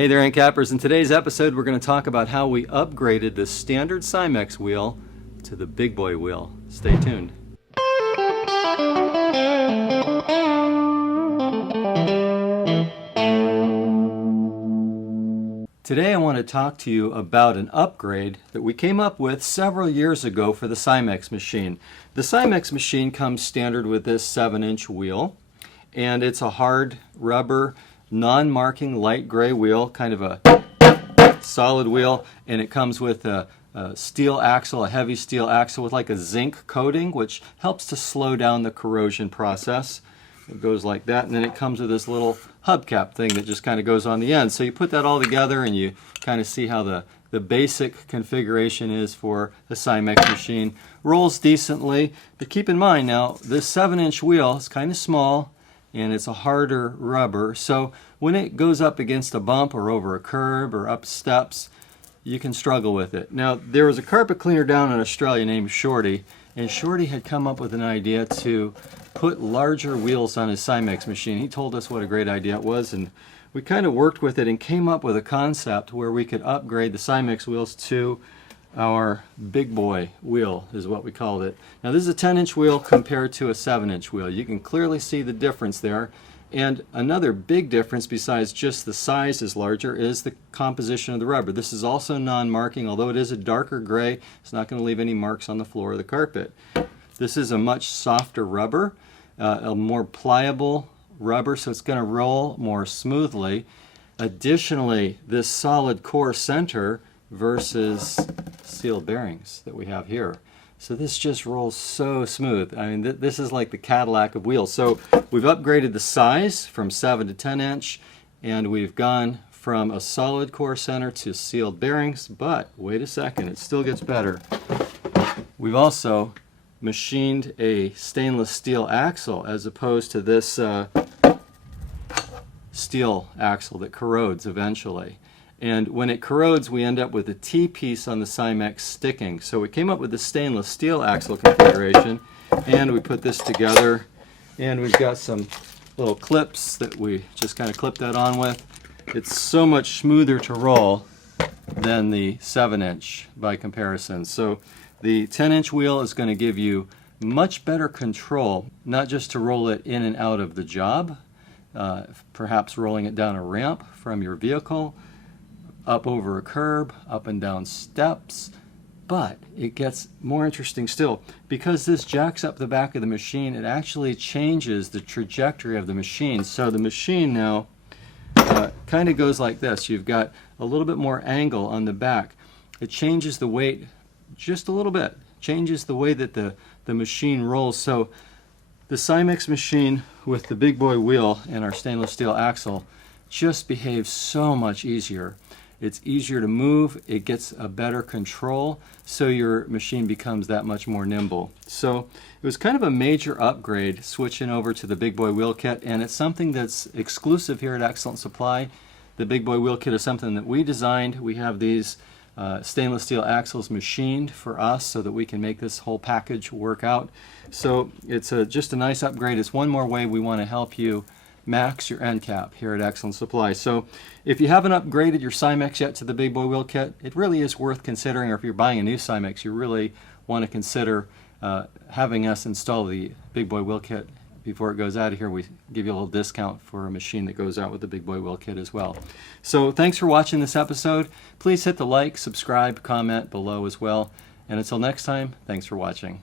Hey there, end cappers. In today's episode, we're going to talk about how we upgraded the standard Cimex wheel to the big boy wheel. Stay tuned. Today I want to talk to you about an upgrade that we came up with several years ago for the Cimex machine. The Cimex machine comes standard with this 7-inch wheel, and it's a hard rubber, non-marking light gray wheel, kind of a solid wheel, and it comes with a steel axle, a heavy steel axle with like a zinc coating, which helps to slow down the corrosion process. It goes like that, and then it comes with this little hubcap thing that just kind of goes on the end. So you put that all together and you kind of see how the basic configuration is for the Cimex machine. Rolls decently, but keep in mind now, this 7-inch wheel is kind of small and it's a harder rubber, so when it goes up against a bump or over a curb or up steps, you can struggle with it. Now, there was a carpet cleaner down in Australia named Shorty, and Shorty had come up with an idea to put larger wheels on his Cimex machine. He told us what a great idea it was, and we kind of worked with it and came up with a concept where we could upgrade the Cimex wheels to our big boy wheel, is what we called it. Now, this is a 10-inch wheel compared to a 7-inch wheel. You can clearly see the difference there. And another big difference besides just the size is larger is the composition of the rubber. This is also non-marking, although it is a darker gray. It's not going to leave any marks on the floor of the carpet. This is a much softer rubber, a more pliable rubber, so it's going to roll more smoothly. Additionally, this solid core center versus sealed bearings that we have here. So this just rolls so smooth. I mean, this is like the Cadillac of wheels. So we've upgraded the size from 7 to 10 inch, and we've gone from a solid core center to sealed bearings, but wait a second, it still gets better. We've also machined a stainless steel axle as opposed to this steel axle that corrodes eventually. And when it corrodes, we end up with a T-piece on the Cimex sticking. So we came up with the stainless steel axle configuration, and we put this together, and we've got some little clips that we just kind of clip that on with. It's so much smoother to roll than the 7-inch by comparison. So the 10-inch wheel is going to give you much better control, not just to roll it in and out of the job, perhaps rolling it down a ramp from your vehicle, up over a curb, up and down steps, but it gets more interesting still. Because this jacks up the back of the machine, it actually changes the trajectory of the machine. So the machine now kind of goes like this. You've got a little bit more angle on the back. It changes the weight just a little bit, changes the way that the machine rolls. So the Cimex machine with the big boy wheel and our stainless steel axle just behaves so much easier. It's easier to move, it gets a better control, so your machine becomes that much more nimble. So it was kind of a major upgrade switching over to the Big Boy Wheel Kit, and it's something that's exclusive here at Excellent Supply. The Big Boy Wheel Kit is something that we designed. We have these stainless steel axles machined for us so that we can make this whole package work out. So it's just a nice upgrade. It's one more way we want to help you max your end cap here at Excellent Supply. So if you haven't upgraded your Cimex yet to the Big Boy Wheel Kit, it really is worth considering, or if you're buying a new Cimex, you really want to consider having us install the Big Boy Wheel Kit before it goes out of here. We give you a little discount for a machine that goes out with the Big Boy Wheel Kit as well. So thanks for watching this episode. Please hit the like, subscribe, comment below as well. And until next time, thanks for watching.